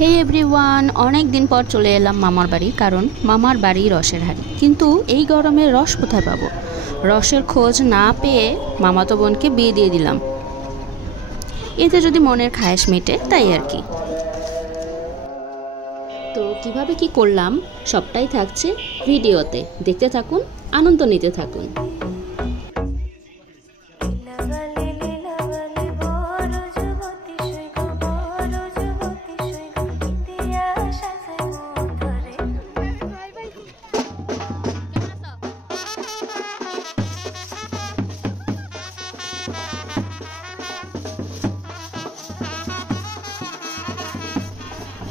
হে everyone, অনেক দিন পর চলে এলাম মামার বাড়ি, কারণ মামার বাড়ি রসের হাড়ি। কিন্তু এই গরমে রস কোথায় পাবো? রসের খোঁজ না পেয়ে মামাতো বোনকে বিয়ে দিয়ে দিলাম। এতে যদি মনের খায়েশ মেটে তাই আর কি। তো কিভাবে কি করলাম সবটাই থাকছে ভিডিওতে, দেখতে থাকুন, আনন্দ নিতে থাকুন।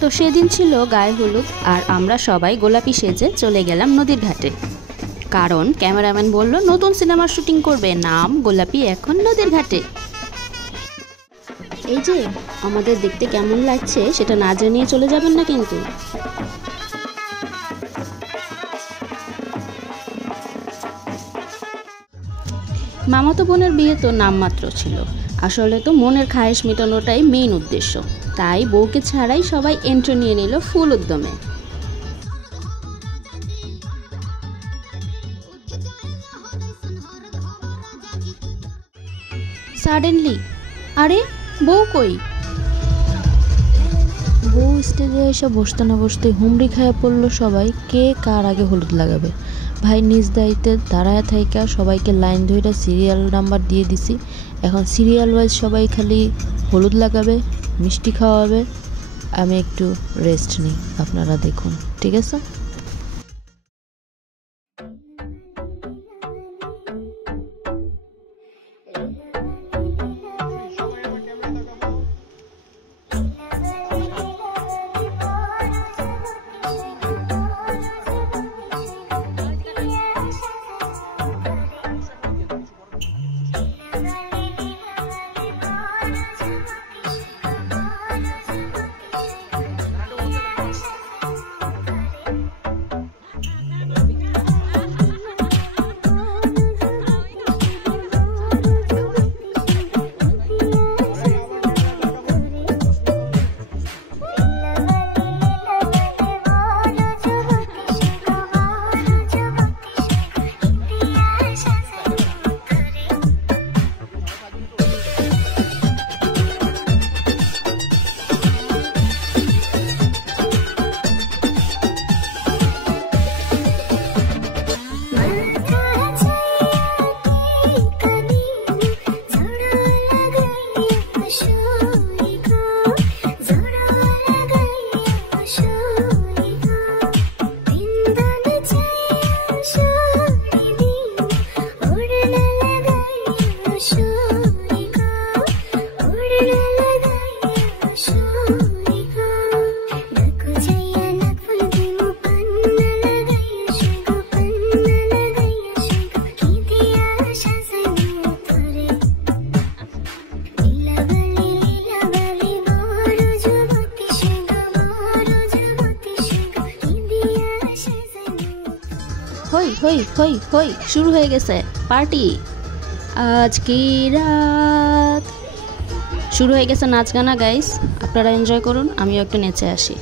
তো সেদিন ছিল গায়ে হলুদ, আর আমরা সবাই গোলাপি সেজে চলে গেলাম নদীর ঘাটে, কারণ ক্যামেরাম্যান বলল নতুন সিনেমার শুটিং করবে, নাম গোলাপি এখন নদীর ঘাটে। এই যে আমাদের দেখতে কেমন লাগছে সেটা না জানিয়ে চলে যাবেন না কিন্তু। মামাতো বোনের বিয়ে তো নামমাত্র ছিল, আসলে তো মনের খায়েশ মেটানোটাই মেইন উদ্দেশ্য। তাই বউকে ছাড়াই সবাই এন্ট্রি নিয়ে নিল ফুল উদ্যমে। সাডেনলি আরে বউ কই? বউ স্টেজে এসে বসতে না বসতে হুমড়ি খায়া পড়লো সবাই, কে কার আগে হলুদ লাগাবে। ভাই নিজ দায়িত্বে দাঁড়ায় থাইকা সবাইকে লাইন ধরে সিরিয়াল নাম্বার দিয়ে দিছি। এখন সিরিয়াল ওয়াইজ সবাই খালি হলুদ লাগাবে, মিষ্টি খাওয়াবে, আমি একটু রেস্ট নিই, আপনারা দেখুন, ঠিক আছে? হই হই হই হই, শুরু হয়ে গেছে পার্টি। আজ কি রাত শুরু হয়ে গেছে নাচ গানা। গাইস আপনারা এনজয় করুন, আমিও একটু নেচে আসি।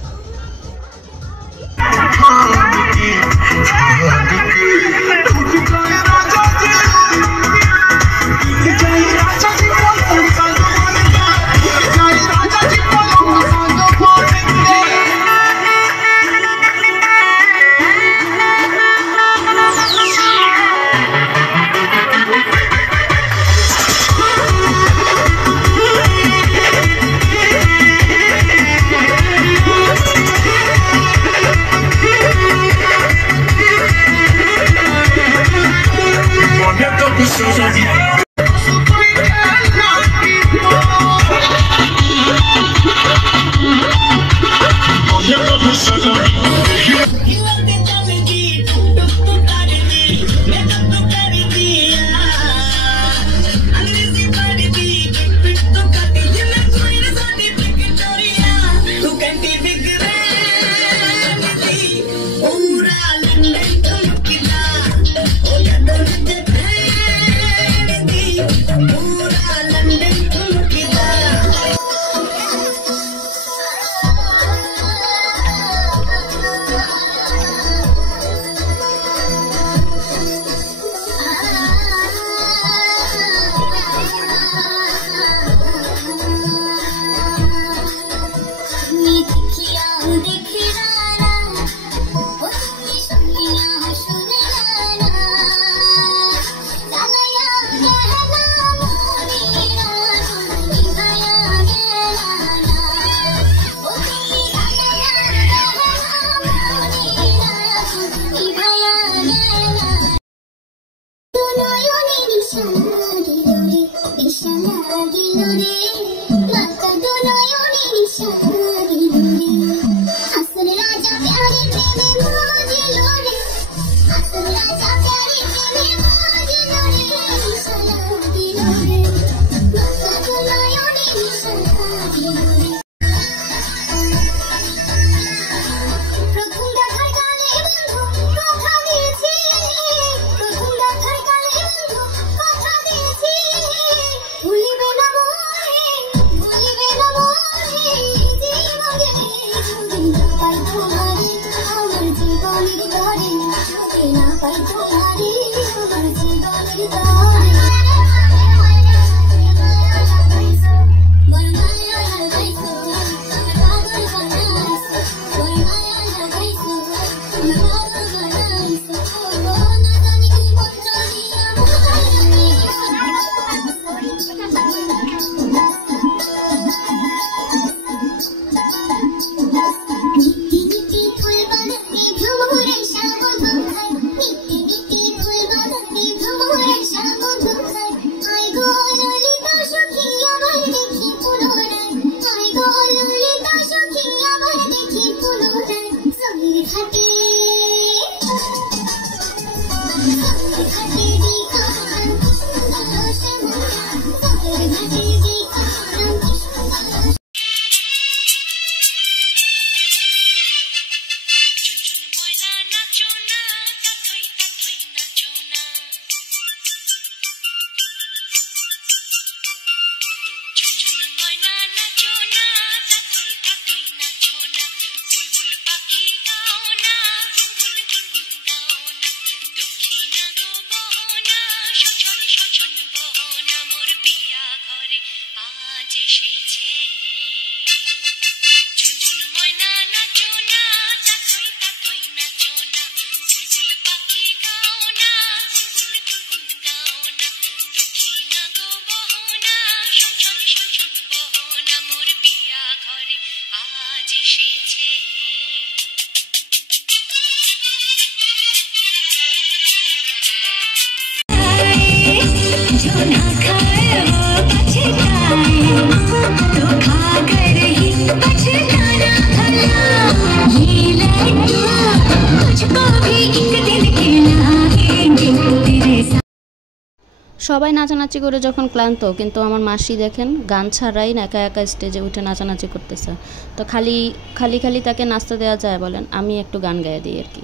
সবাই নাচানাচি করে যখন ক্লান্ত, কিন্তু আমার মাসি দেখেন গান ছাড়াই একা একা স্টেজে উঠে নাচানাচি করতেছে। তো খালি খালি খালি তাকে নাচতে দেওয়া যায় বলেন? আমি একটু গান গায়ে দিই আর কি।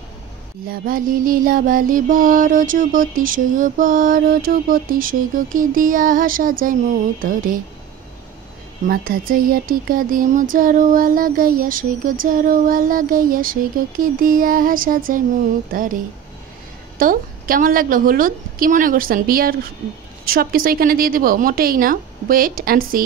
লীলাবালি লীলাবালি বড় যুবতী সৈগ, বড় যুবতী সৈগ, কি দিয়া সাজাই মৌতরে, মাথা চাইয়া টিকা দিয়ে জারোয়ালা গাইয়া সৈগ, জারোয়ালা গাইয়া সৈগ, কি দিয়া সাজাই মৌতরে। তো কেমন লাগলো হলুদ? কি মনে করছেন বিয়ার সব কিছু এখানে দিয়ে দিব? মোটেই না, ওয়েট অ্যান্ড সি।